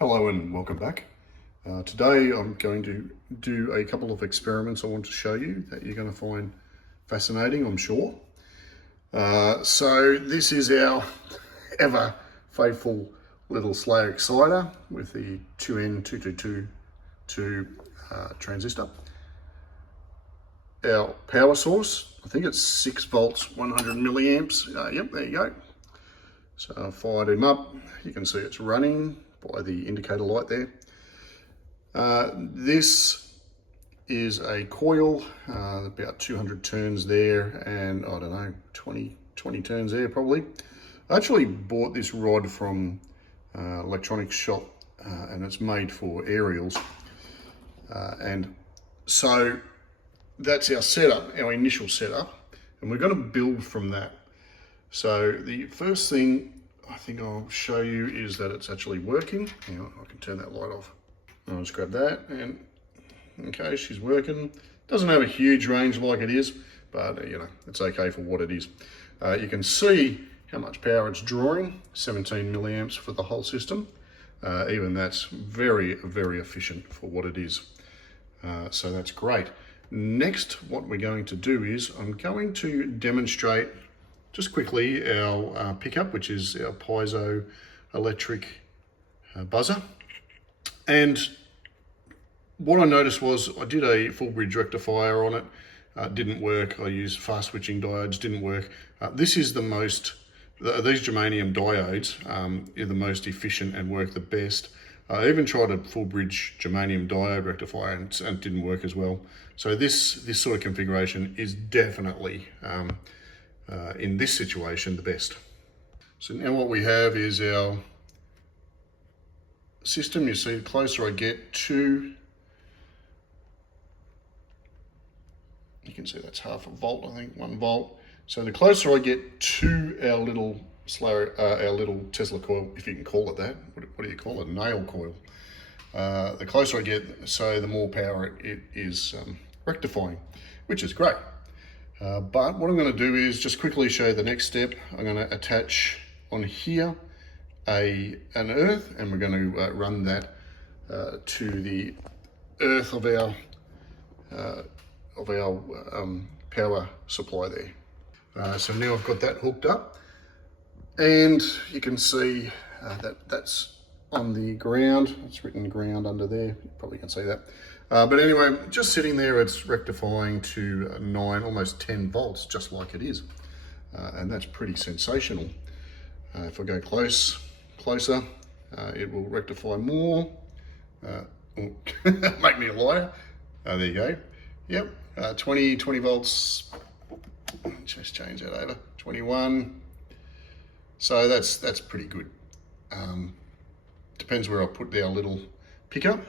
Hello and welcome back. Today I'm going to do a couple of experiments I want to show you that you're going to find fascinating, I'm sure. So this is our ever faithful little slow exciter with the 2N2222 transistor. Our power source, I think it's 6 volts, 100 milliamps. Yep, there you go. So I fired him up. You can see it's running by the indicator light there. This is a coil, about 200 turns there, and I don't know, 20 turns there probably. I actually bought this rod from electronics shop, and it's made for aerials. And so that's our setup, our initial setup, and we're going to build from that. So the first thing I think I'll show you is that it's actually working. Hang on, I can turn that light off. I'll just grab that, and okay, she's working. Doesn't have a huge range like it is, but you know, it's okay for what it is. You can see how much power it's drawing, 17 milliamps for the whole system. Even that's very, very efficient for what it is. So that's great. Next, what we're going to do is I'm going to demonstrate just quickly our pickup, which is our Piezoelectric buzzer. And what I noticed was I did a full bridge rectifier on it. Didn't work. I used fast switching diodes, didn't work. This is the most, these germanium diodes are the most efficient and work the best. I even tried a full bridge germanium diode rectifier and it didn't work as well. So this sort of configuration is definitely in this situation the best. So now what we have is our system. You see, the closer I get to, you can see that's half a volt, I think, 1 volt. So the closer I get to our little Tesla coil, if you can call it that, what do you call it, a nail coil? The closer I get, so the more power it is rectifying, which is great. But what I'm going to do is just quickly show you the next step. I'm going to attach on here an earth, and we're going to run that to the earth of our power supply there. So now I've got that hooked up, and you can see that that's on the ground. It's written ground under there. You probably can see that. But anyway, just sitting there, it's rectifying to 9, almost 10 volts, just like it is. And that's pretty sensational. If I go closer, it will rectify more. Make me a liar. There you go. Yep, 20 volts. Just change that over. 21. So that's pretty good. Depends where I put our little pickup.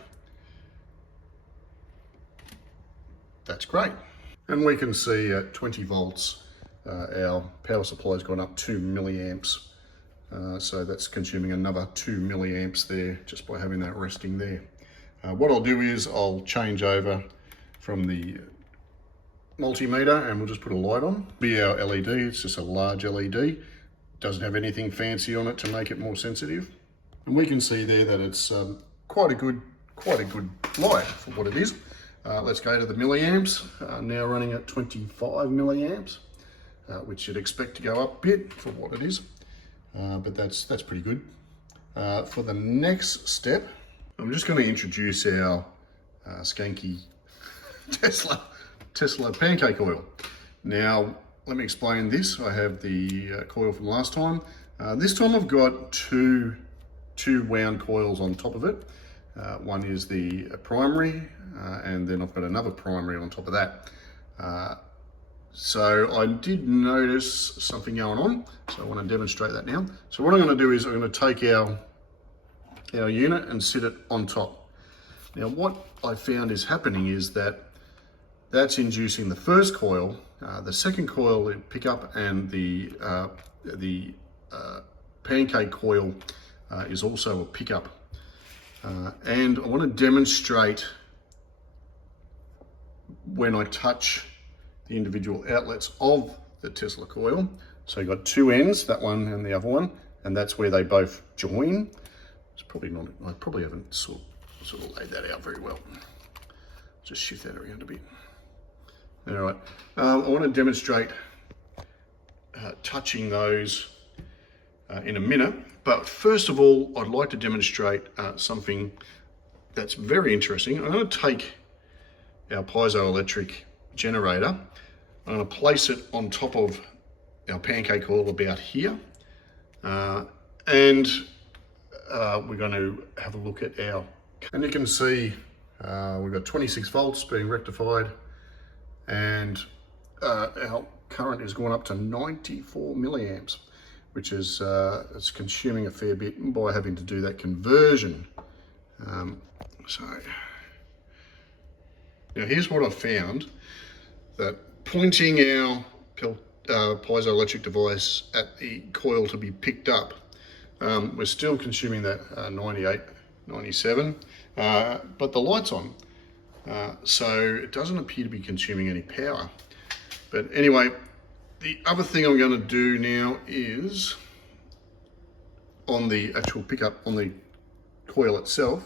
That's great. And we can see at 20 volts, our power supply's gone up 2 milliamps. So that's consuming another 2 milliamps there just by having that resting there. What I'll do is I'll change over from the multimeter and we'll just put a light on. Be our LED, it's just a large LED. Doesn't have anything fancy on it to make it more sensitive. And we can see there that it's quite a good light for what it is. Let's go to the milliamps. Now running at 25 milliamps, which you'd expect to go up a bit for what it is, but that's pretty good. For the next step, I'm just going to introduce our skanky Tesla pancake oil. Now, let me explain this. I have the coil from last time. This time I've got two wound coils on top of it. One is the primary, and then I've got another primary on top of that. So I did notice something going on, so I want to demonstrate that now. So what I'm going to do is I'm going to take our unit and sit it on top. Now what I found is happening is that's inducing the first coil, the second coil will pick up, and the pancake coil is also a pickup. And I want to demonstrate when I touch the individual outlets of the Tesla coil. So you've got two ends, that one and the other one, and that's where they both join. It's probably not, I probably haven't sort of laid that out very well. Just shift that around a bit. All right, I want to demonstrate touching those in a minute, but first of all, I'd like to demonstrate something that's very interesting. I'm going to take our piezoelectric generator, I'm going to place it on top of our pancake coil about here, and we're going to have a look at our, and you can see we've got 26 volts being rectified, and our current is going up to 94 milliamps, which is it's consuming a fair bit by having to do that conversion. So now here's what I've found, that pointing our piezoelectric device at the coil to be picked up, we're still consuming that 98, 97, but the light's on. So it doesn't appear to be consuming any power. But anyway, the other thing I'm going to do now is on the actual pickup on the coil itself,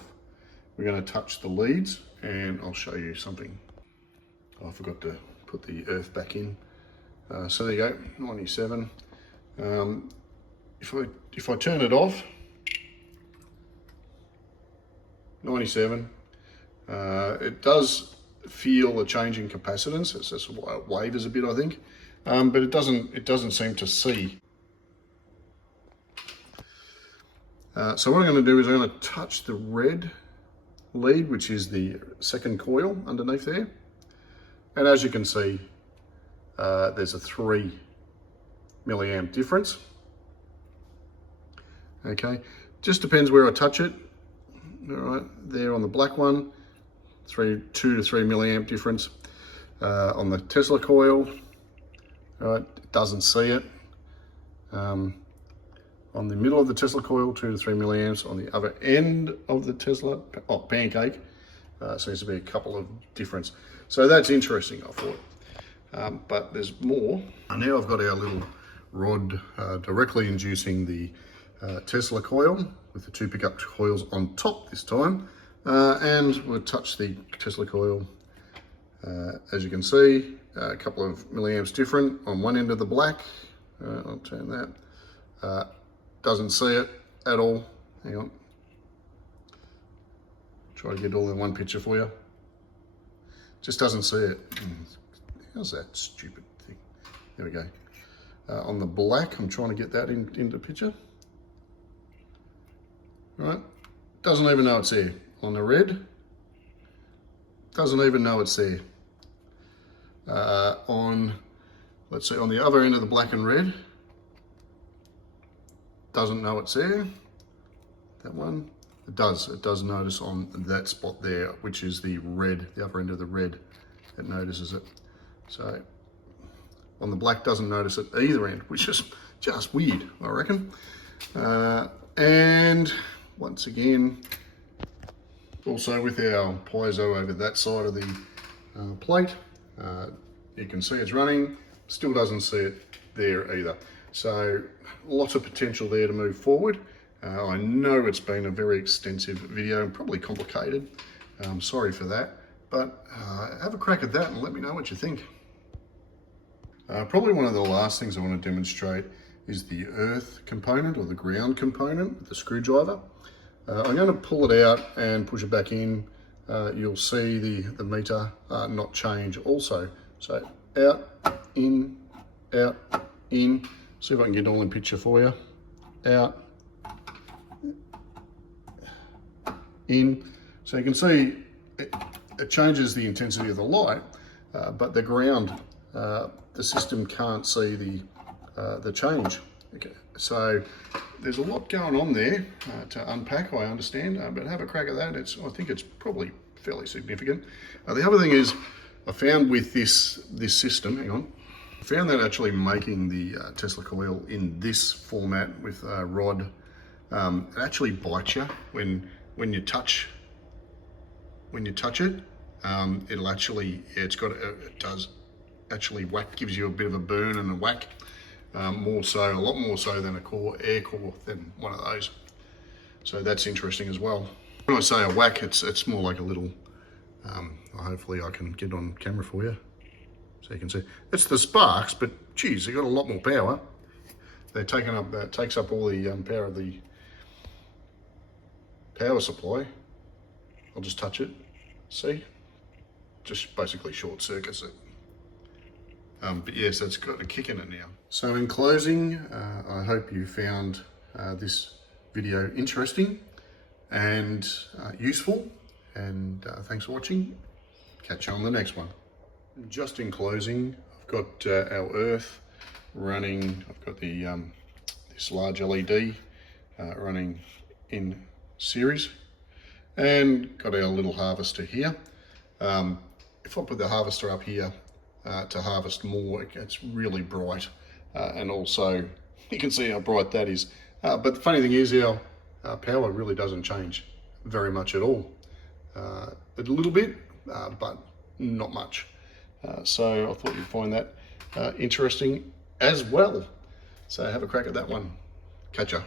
we're going to touch the leads, and I'll show you something. Oh, I forgot to put the earth back in. So there you go, 97. If I turn it off, 97. It does feel a change in capacitance. It's just why it wavers a bit, I think, but it doesn't seem to see. So what I'm going to do is I'm going to touch the red lead, which is the second coil underneath there, and as you can see, there's a 3 milliamp difference. Okay, just depends where I touch it. All right, there on the black one, 2 to 3 milliamp difference. On the Tesla coil, all right, it doesn't see it. On the middle of the Tesla coil, 2 to 3 milliamps. On the other end of the Tesla pancake, seems to be a couple of difference. So that's interesting, I thought. But there's more. Now I've got our little rod directly inducing the Tesla coil with the 2 pickup coils on top this time, and we'll touch the Tesla coil. As you can see, a couple of milliamps different on one end of the black. I'll turn that. Doesn't see it at all. Hang on. Try to get it all in one picture for you. Just doesn't see it. How's that stupid thing? There we go. On the black, I'm trying to get that into the picture. Right, doesn't even know it's there. On the red, doesn't even know it's there. Let's see, on the other end of the black and red, doesn't know it's there. That one, it does notice on that spot there, which is the red, the other end of the red, it notices it. So on the black doesn't notice it either end, which is just weird, I reckon. And once again, also with our piezo over that side of the plate, you can see it's running, still doesn't see it there either. So lots of potential there to move forward. I know it's been a very extensive video and probably complicated. Sorry for that, but have a crack at that and let me know what you think. Probably one of the last things I want to demonstrate is the earth component or the ground component with the screwdriver. I'm going to pull it out and push it back in. You'll see the meter not change also. So out, in, see if I can get it all in picture for you. Out, in. So you can see it changes the intensity of the light, but the ground, the system can't see the change. Okay, so there's a lot going on there to unpack, I understand, but have a crack at that. I think it's probably fairly significant. The other thing is, I found with this system, hang on, I found that actually making the Tesla coil in this format with a rod, it actually bites you when you touch it. It'll actually, it does actually whack, gives you a bit of a burn and a whack. A lot more so than a air core than one of those. So that's interesting as well. When I say a whack, it's more like a little, hopefully I can get on camera for you so you can see. It's the sparks, but geez, they've got a lot more power. They're taking up, that takes up all the power of the power supply. I'll just touch it, see? Just basically short circuits it. But yes, it's got a kick in it now. So in closing, I hope you found this video interesting and useful, and thanks for watching. Catch you on the next one. Just in closing, I've got our earth running. I've got the this large LED running in series, and got our little harvester here. If I put the harvester up here to harvest more, it gets really bright, and also you can see how bright that is. But the funny thing is, our power really doesn't change very much at all. A little bit, but not much. So I thought you'd find that interesting as well. So have a crack at that one. Catch ya.